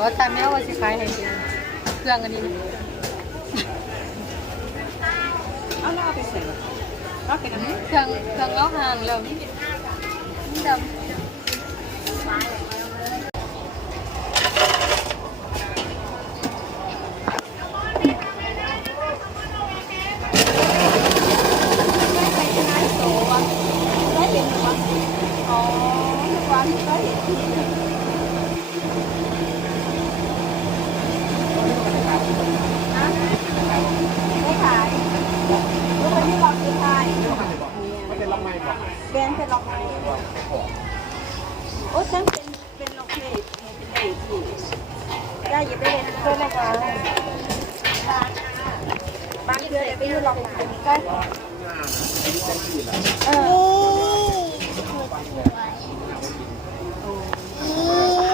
ว่าตามแมวว่าสิขายให้กินเครื่องอันนี้เอาแล้วเอาไปใส่เอาไปน้ำเครื่องเครื่องเอาห่างแล้วนี่ดำ ได้เห็นไหมอ๋อทุกวันก็เห็นที่ไม่ขายลูกคนที่เรา ซื้อขายไม่ได้ล็อกไม้บอกแบงเป็นล็อกไม้โอ้ฉันเป็นเป็นล็อกเลสเป็นเลสที่ได้ยิบได้เลยนะด้วยนะคะบางเดือนไปยู่ล็อกไม้ก็เออ